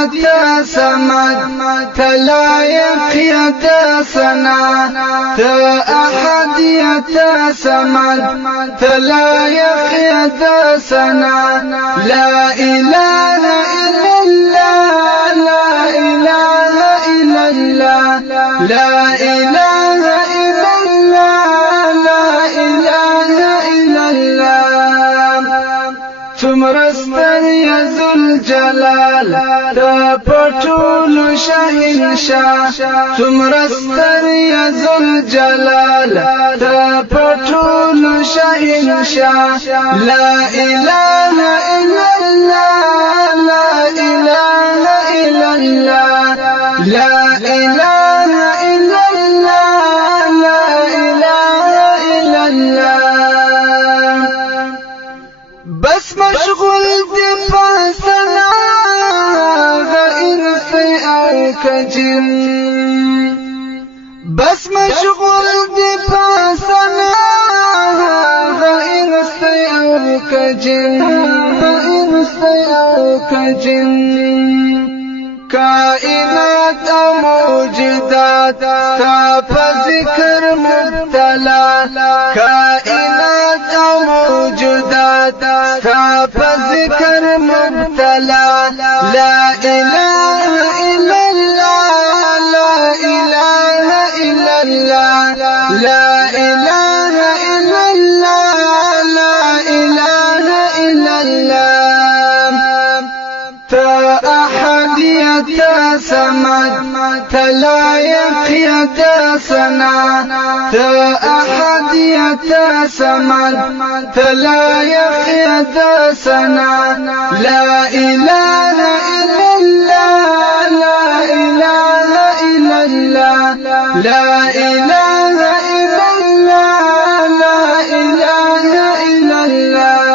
احدیت سمد تلایق ید سنا تا احدیت سمد تلایق ید سنا لا اله الا الله لا اله الا الله لا اله الا الله لا اله الا الله تمرستر یا ذوالجلال تا پټول شهنشاه تمرستر یا ذوالجلال تا پټول شهنشاه لا اله الا الله لا اله الا الله لا اله الا الله لا اله الا الله بس مشغول دی پاسنا غیر سی او کجن بس مشغول دی پاسنا غیر سی او کجن غیر سی او کجن کائنات او موجودات ستا په ذکر مبتلا کائنات او موجودات ستا په ذکر مبتلا لا اله الا الله لا اله الا الله لا اله الا الله لا اله الا الله تا احدیت سمد تلایق ید سنا تا احدیت سمد تلایق ید سنا لا اله الا الله لا اله الا الله لا اله الا الله لا اله الا الله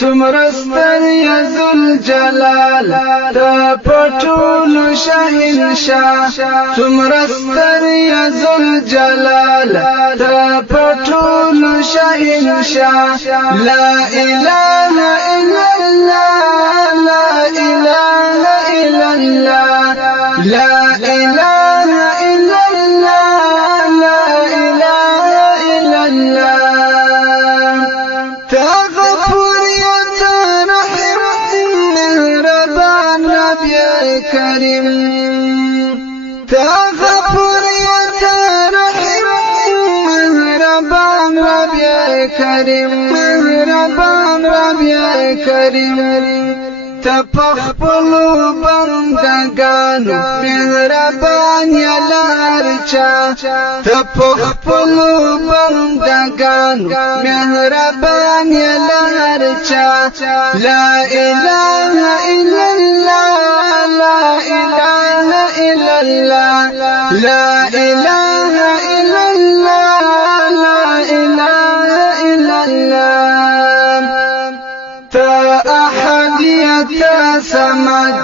تمرستر یا ذوالجلال تا پټول شهنشاه تمرستر یا ذوالجلال تا پټول شهنشاه لا اله الا الله لا اله الا الله لا اله الا الله لا اله الا الله کریم تا غفور یا تا رحیم مهربان رب کریم مهربان رب کریم تا پخپلو بندگانو مهربان یا لارچا تا پخپلو بندگانو مهربان یا لارچا لا اله الا الله لا اله الا الله لا اله الا الله لا اله الا الله تا احدیت سمد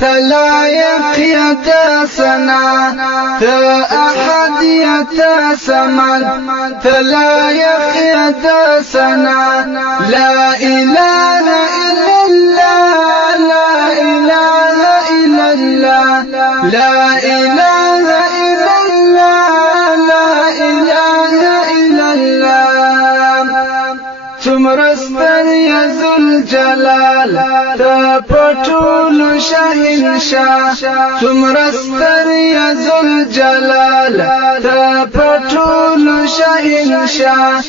تلایق ید سنا تا احدیت سمد تلایق ید سنا لا اله الا الله لا اله الا الله لا اله الا الله لا اله الا الله تمرستر یا ذوالجلال تا پټول شهنشاه تمرستر یا ذوالجلال تا پټول شهنشاه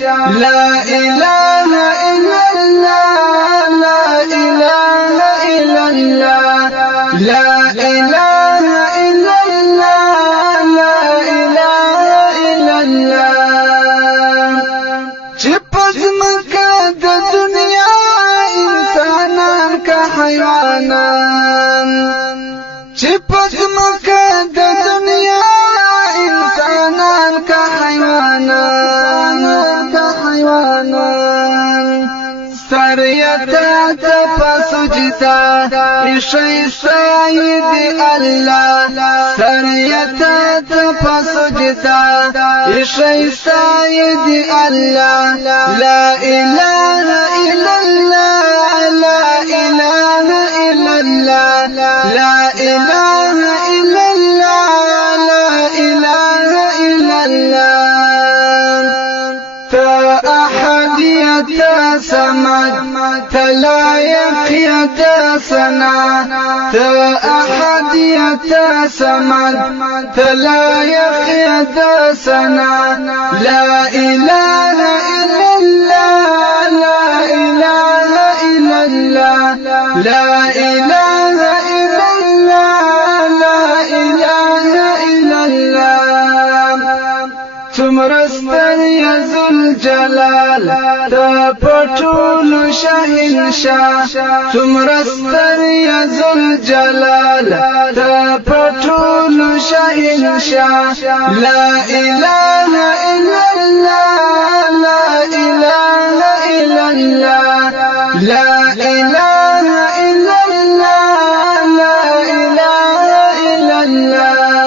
لا اله الا الله لا اله الا الله لا اله الا الله لا اله الا الله چپزمکا د دنیا انسانان کا حیوانان چپزمکا د دنیا انسانان کا حیوانان سریتا تپسجتا اشی سید اللہ سریتا تپسجتا اشی سید اللہ لا الہ الا اللہ لا الہ الا اللہ الله لا إله إلا الله لا إله إلا الله تا أحد يا سمد تلا يقيا سنا تا أحد يا سمد تلا يقيا سنا لا إله إلا الله لا إله إلا الله لا إله إلا الله لا إله إلا الله تمرستر يا ذو الجلال تا پټول شاهنشاه تمرستر يا ذو الجلال تا پټول شاهنشاه لا إله إلا الله لا إله إلا الله لا إله إلا الله لا إله إلا الله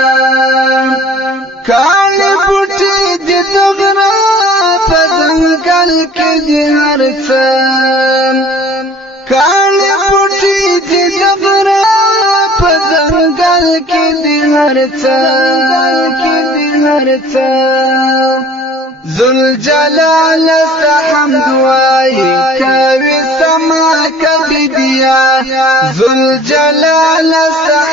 کالی بوټي د دغرا په ځنګل کې د هر څه کالی بوټي د دغرا په ځنګل کې د هر څه ذل جلال حمد وای کوي سما کوي بیا ذل جلال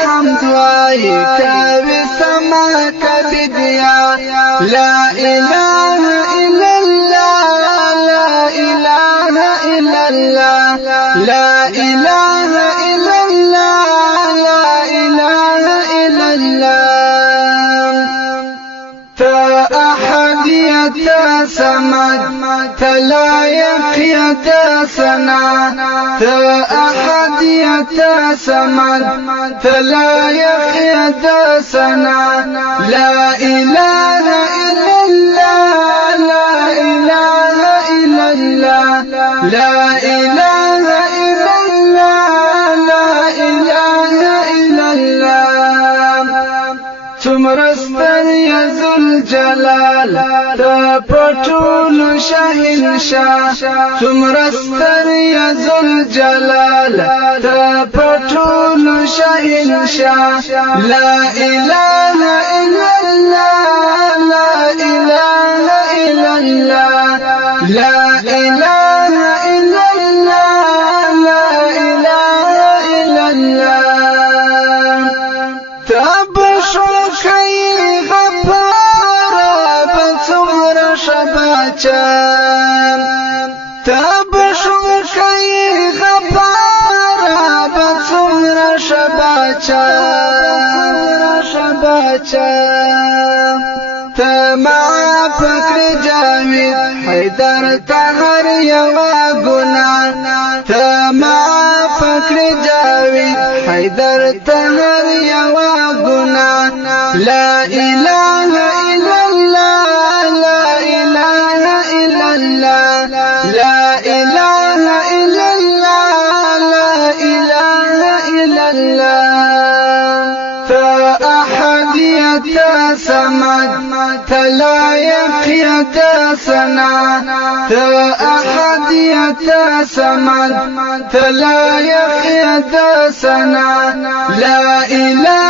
حمد وای کوي سما کوي بیا لا اله الا الله لا اله الا الله لا اله الا الله لا اله الا الله تا أحد يا سمد تلا يقيا سنا تا أحد يا سمد تلا يقيا سنا لا إله إلا الله لا إله إلا الله لا إله إلا الله لا إله إلا الله تمرستر يا ذو الجلال تا پټول شاهنشاه تمرستر يا ذو الجلال تا پټول شاهنشاه لا إله إلا الله لا إله إلا الله لا إله إلا الله لا إله إلا الله تبشو كي غفار بتمر شباچان تبشو كي غفار بتمر شباچان تما فكر جاوید حیدر تهر یوا گنا تما فكر جاوید حیدر تهر یوا گنا لا إله إلا الله لا إله إلا الله لا إله إلا الله لا إله إلا الله تا أحد يا سمد تلا يقيا سنا تا أحد يا سمد تلا يقيا سنا لا إله